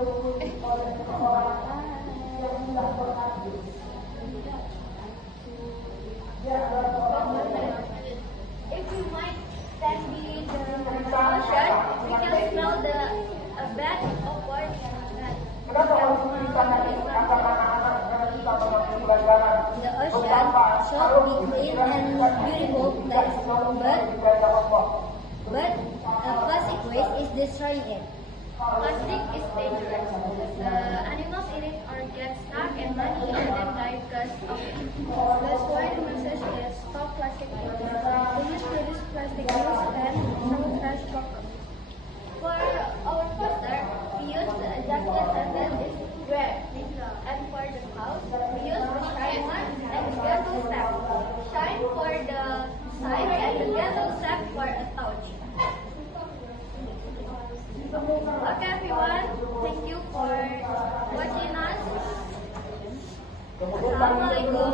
If you might stand be the ocean, we can smell the bed of water. The ocean should be clean and beautiful place, but plastic waste is destroying it. Plastic is dangerous. Animals in it or get stuck and many of them die because of it. That's why the message is stop plastic use. We use reduce plastic use and some trash box. For our poster, we use the jacket and then it's red. And for the house, we use the shine one and the yellow sack. Shine for the side and the yellow sack for a touch. Okay everyone, thank you for watching us. Assalamualaikum.